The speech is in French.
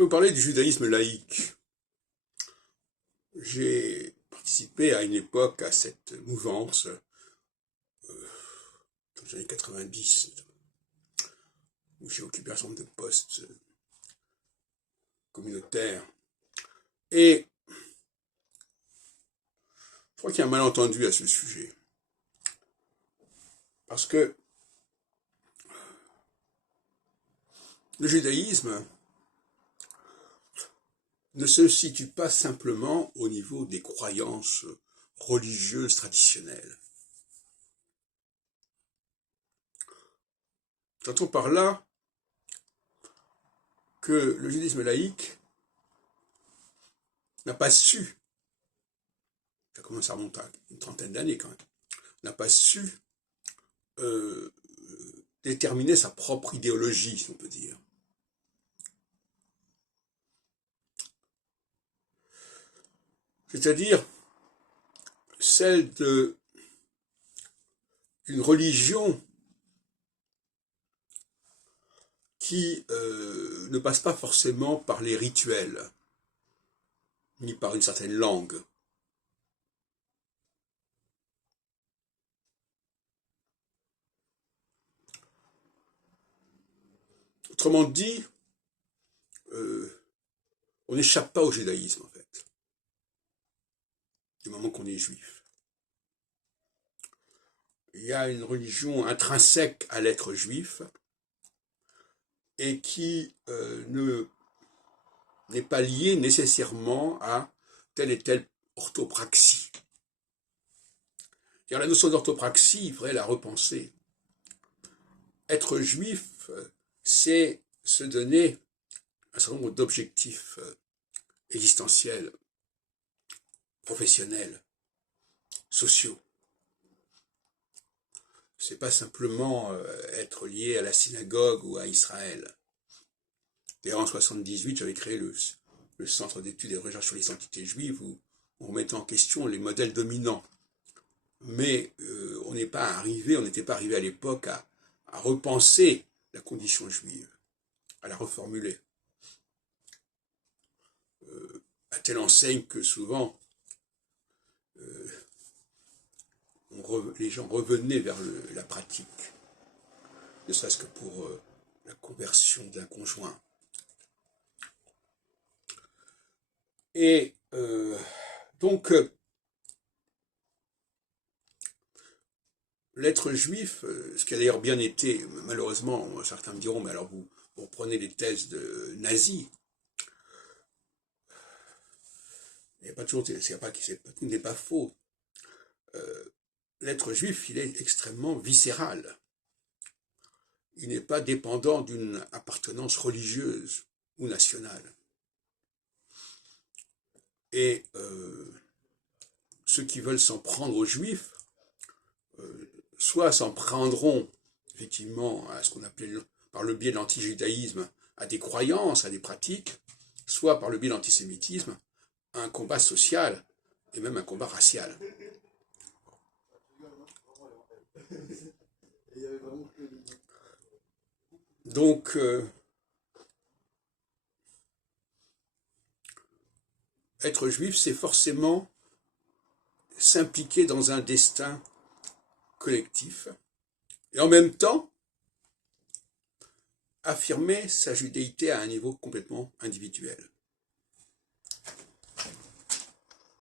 vais vous parler du judaïsme laïque. J'ai participé à une époque à cette mouvance, dans les années 90, où j'ai occupé un certain nombre de postes communautaires. Et je crois qu'il y a un malentendu à ce sujet. Parce que le judaïsme ne se situe pas simplement au niveau des croyances religieuses traditionnelles. J'entends par là que le judaïsme laïque n'a pas su, ça commence à remonter à une trentaine d'années quand même, n'a pas su déterminer sa propre idéologie, si on peut dire. C'est-à-dire celle d'une religion qui ne passe pas forcément par les rituels, ni par une certaine langue. Autrement dit, on n'échappe pas au judaïsme, en fait, du moment qu'on est juif. Il y a une religion intrinsèque à l'être juif et qui n'est pas liée nécessairement à telle et telle orthopraxie. La notion d'orthopraxie, il faudrait la repenser. Être juif, c'est se donner un certain nombre d'objectifs existentiels, professionnels, sociaux. C'est pas simplement être lié à la synagogue ou à Israël. D'ailleurs, en 1978, j'avais créé le Centre d'études et de recherche sur l'identité juive où on remettait en question les modèles dominants. Mais on n'était pas arrivé à l'époque à repenser la condition juive, à la reformuler. À telle enseigne que souvent, les gens revenaient vers la pratique, ne serait-ce que pour la conversion d'un conjoint. Et donc, l'être juif, ce qui a d'ailleurs bien été, malheureusement, certains me diront, mais alors vous prenez les thèses de nazis, il n'y a pas toujours, tout n'est pas faux. L'être juif, il est extrêmement viscéral. Il n'est pas dépendant d'une appartenance religieuse ou nationale. Et ceux qui veulent s'en prendre aux juifs, soit s'en prendront effectivement à ce qu'on appelait par le biais de l'antijudaïsme à des croyances, à des pratiques, soit par le biais de l'antisémitisme à un combat social et même un combat racial. Donc, être juif, c'est forcément s'impliquer dans un destin collectif et en même temps affirmer sa judéité à un niveau complètement individuel.